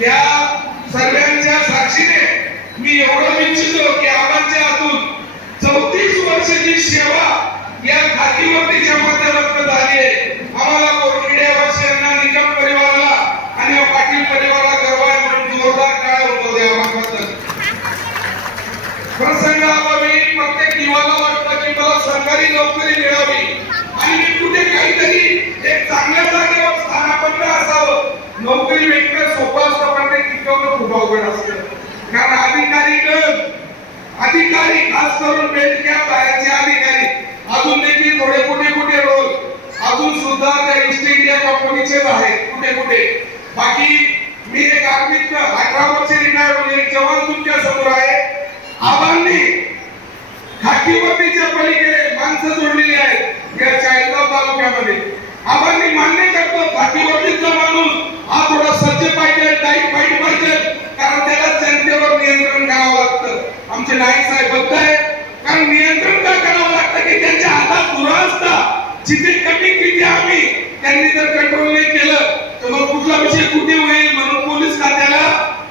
या सर्वांच्या साक्षीने मी एवढं इच्छितो की आबांच्या हातून 34 वर्षाची सेवा या खाकीवर्तीच्या माध्यमातून झाली आहे. आम्हाला कोरखेड्यावासियांना, निकम परिवाराला आणि पाटील परिवाराला गर्व आहे म्हणून जोरदार टाळ्या होतो द्या आबांबद्दल. प्रसंग आबावी प्रत्येक युवाला वाटतं की मला सरकारी नोकरी मिळावी आणि मी कुठे काहीतरी एक चांगल्या जागेवर स्थानापन्न असावं. नोकरी भेटणं सोपं असतं पण ते टिकवणं खूप अवघड असतं. कारण अधिकारी खास करून बेल्टच्या बाहेरचे अधिकारी अजून देखील थोडे कुठे रोल अजून सुद्धा त्या ईस्ट इंडिया कंपनीचे आहेत कुठे. बाकी मी एक आर्मीत 18 वर्ष रिटायर होऊन एक जवान तुमच्या समोर आहे. आबांनी खाकीवर्तीच्या पलीकडे माणसं जोडलेली आहेत या चाळीसगाव तालुक्यामध्ये. आबांनी मान्य करतो खाकीवर्तीचा माणूस हा थोडा सज्ज पाहिजे, टाईट पाहिजे, कारण त्याला जनतेवर नियंत्रण करावं लागतं. आमचे नाईक साहेब बद्ध आहे कारण नियंत्रण का करावं लागतं की त्यांच्या हातात धुरा असता. जिथे कमी किती आम्ही त्यांनी जर कंट्रोल नाही केलं तर मग कुठला विषय कुठे होईल म्हणून पोलीस खात्याला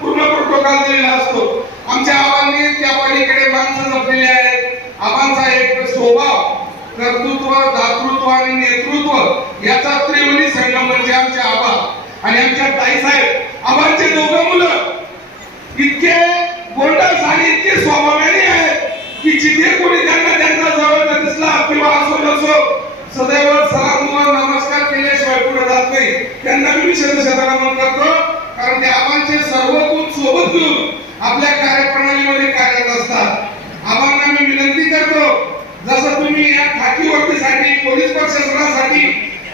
पूर्ण प्रोटोकॉल दिलेला असतो. आमच्या आबांनी त्या पलीकडे माणसं जपलेली आहेत. आबांचा एक स्वभाव, कर्तृत्व, दातृत्व आणि नेतृत्व याचा त्रिवेणी संगम म्हणजे आमचे आबा आणि आमच्या ताई साहेब. आबांचे दोघं मुलं इतके गोंडस आणि इतके स्वभावाने आहेत की जिथे कोणी त्यांना त्यांचा जवळचा दिसला किंवा असो नसो सदैव सलाम व नमस्कार केल्याशिवाय पुढे जात नाही. त्यांना मी शतशतनमन करतो कारण ते आबांचे सर्व गुण सोबत घेऊन आपल्या कार्यप्रणालीमध्ये कार्यरत असतात. आबांना मी विनंती करतो जसं तुम्ही या खाकीवर्तीसाठी, पोलीस प्रशासनासाठी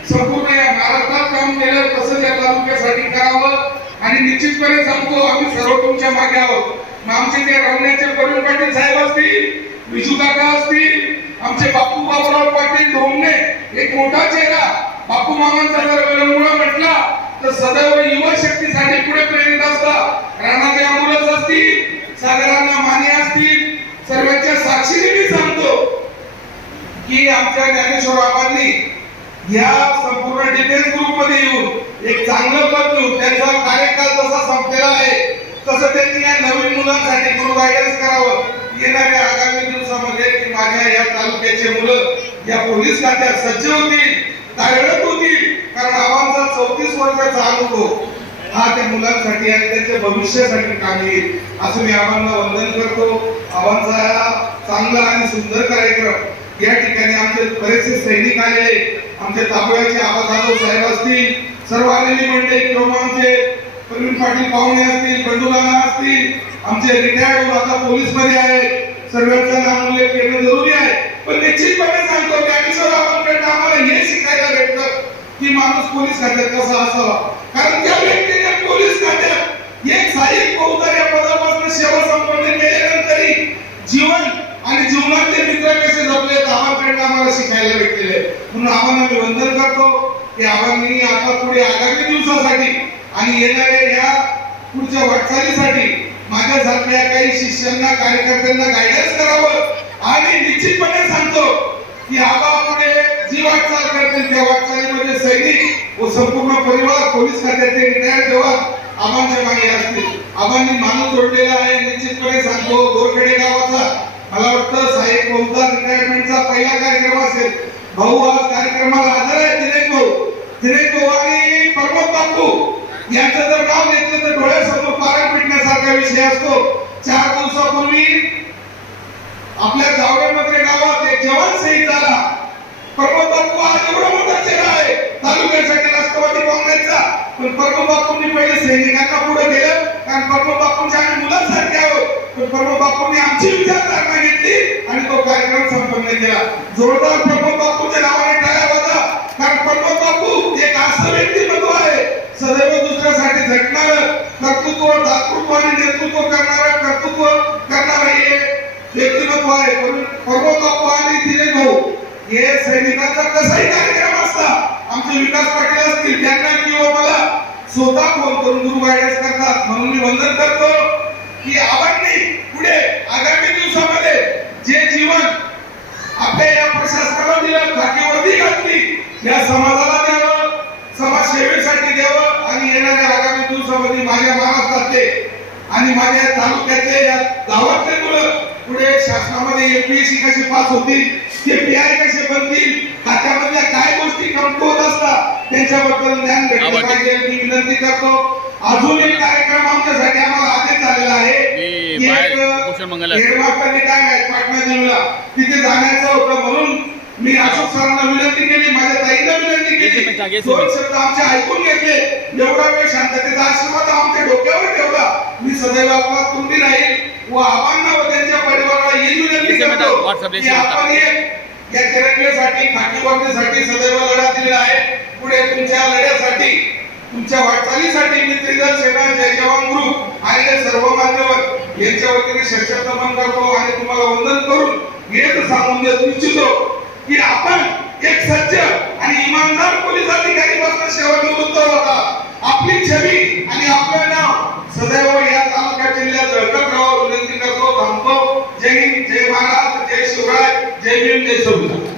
संपूर्ण या महाराष्ट्रात काम केलं तसंच या तालुक्यासाठी करावं. आणि निश्चितपणे सांगतो आम्ही सर्व तुमच्या मागे आहोत. आमचे ते रमण्याचे प्रवीण पाटील साहेब असतील, विजू काका असतील, आमचे बापू बाबूराव पाटील ढोमणे एक मोठा चेहरा. बापू मामांचा जर विरंगुळा म्हटला तर सदैव युवा शक्तीसाठी पुढे प्रेरित असतात. राणाचे आंबुलन्स असतील, सागरांना माने असतील, सर्वांच्या साक्षीने मी सांगतो की आमच्या ज्ञानेश्वर आबांनी या संपूर्ण डिफेन्स ग्रुप मध्ये येऊन एक चांगलं पद घेऊन त्यांचा कार्यकाळ जसा संपलेला आहे तसं त्यांनी या नवीन मुलांसाठी गुरु गायडन्स करावं. येणाऱ्या आगामी दिवसामध्ये की माझ्या या तालुक्याचे मुलं या पोलीस खात्यात सज्ज होतील, कार्यरत होतील. कारण आबांचा 34 वर्षाचा अनुभव हा त्या मुलांसाठी आणि त्यांच्या भविष्यासाठी काम येईल असं मी आबांना वंदन करतो. आबांचा चांगला आणि सुंदर कार्यक्रम या ठिकाणी आमचे बरेचसे सैनिक आलेले, आमचे ताबोळ्याचे आबा जाधव साहेब असतील, सर्व आलेली मंडळी किंवा आमचे प्रवीण पाटील पाहुणे असतील, बंडूनाना असतील, आमचे रिटायर्ड होऊन आता पोलीस मध्ये आहेत. सर्वांचा नाम उल्लेख करणं जरुरी आहे. पण निश्चितपणे सांगतो ज्ञानेश्वर आबांकडे आम्हाला हे शिकायला भेटतं की माणूस पोलीस खात्यात कसा असावा. कारण त्या व्यक्तीने पोलीस खात्यात एक सहाय्यक फौजदार या पदापासून सेवा संपन्न केल्यानंतरही जीवन आणि जीवनातले मित्र कसे जपले आबांकडे आम्हाला शिकायला भेटलेले. म्हणून आबांना मी वंदन करतो की आबांनी आता पुढे आगामी दिवसासाठी आणि येणाऱ्या या पुढच्या वाटचालीसाठी माझ्यासारख्या काही शिष्यांना, कार्यकर्त्यांना गायडन्स करावं. आणि निश्चितपणे सांगतो की आबा पुढे जी वाटचाल करतील त्या वाटचालीमध्ये सैनिक व संपूर्ण परिवार, पोलीस खात्याचे रिटायर्ड जवान आबांच्या मागे असतील. आबांनी माणूस जोडलेला आहे. निश्चितपणे सांगतो गोरखेडे गावाचा मला वाटतं साहेब फौजदार रिटायरमेंटचा पहिला कार्यक्रम असेल. भाऊ आज कार्यक्रमाला हजर आहे. दिनेश भाऊ आणि प्रमोद बापू यांचं जर नाव घेतलं तर डोळ्यासमोर पारण पिटण्यासारखा विषय असतो. 4 दिवसापूर्वी आपल्या जावडेमध्ये गावात एक जवान शहीद झाला. प्रमोद बापू आज एवढा मोठा चेहरा आहे तालुक्यासाठी राष्ट्रवादी काँग्रेसचा. पण प्रमोद बापूंनी पहिले सैनिकांना पुढे केलं कारण प्रमोद बापूंच्या आम्ही मुलांसारखे आहोत. पण प्रमोद बापूंनी आमची विचारधारणा घेतली आणि तो कार्यक्रम संपन्न केला. जोरदार प्रमोद बापूच्या नावाने टाळ्या वाजा. कारण प्रमोद बापू एक असं व्यक्तिमत्व आहे सदैव दुसऱ्यासाठी झटणारं, कर्तृत्व, दातृत्व आणि नेतृत्व करणारं हे व्यक्तिमत्व आहे. प्रमोद बापू आणि दिनेश भाऊ हे सैनिकांचा कसाही कार्यक्रम असता आमचे विकास पाटील असतील त्यांना किंवा मला स्वतः फोन करून गुरु गायडन्स करतात. म्हणून मी वंदन करतो की आबांनी पुढे आगामी दिवसामध्ये जे जीवन आपल्या या प्रशासनाला दिलं, खाकीवर्दी घातली, या समाजाला द्यावं, समाजसेवेसाठी द्यावं आणि येणाऱ्या आगामी दिवसामध्ये माझ्या महाराष्ट्रातले आणि माझ्या तालुक्यातले या गावातले मुलं पुढे शासनामध्ये एमपीएससी कशी पास होतील, केपीआय कसे बनतील, खात्यामधल्या काय गोष्टी कमकुवत असतात त्यांच्याबद्दल ज्ञान भेटलं पाहिजे. मी विनंती करतो. अजून एक कार्यक्रम आमच्यासाठी आम्हाला आदेश झालेला आहे. हेडमास्टरने काय आहे पाटणा जिल्हा तिथे जाण्याचं होतं म्हणून मी अशोक सरांना विनंती केली, माझ्या ताईंना विनंती केली, दोन शब्द आमचे ऐकून घेतले. एवढा वेळ शांततेचा आशीर्वाद आमच्या डोक्यावर ठेवला. मी सदैव आपला कृती राहील व आव्हानांना व त्यांच्या परिवाराला ही विनंती करतो की आपण या तिरंग्यासाठी खाकी वर्धेसाठी सदैव लढा दिलेला आहे. पुढे तुमच्या लढ्यासाठी तुमच्या वाटचालीसाठी मी त्रिदल सेना जय जवान ग्रुप आणि ते सर्व मान्यवर यांच्या वतीने शस्त्र नमन करतो आणि तुम्हाला वंदन करून हेच सांगून देत इच्छितो की आपण एक सज्ज आणि इमानदार पोलीस अधिकारीपासून सेवानिवृत्त होता. आपली छबी आणि आपलं नाव सदैव या तालुका जिल्ह्यात झळकत राहावं विनंती करतो. थांबतो. जय हिंद, जय महाराष्ट्र, जय शिवराय, जय भीम, जय संविधान.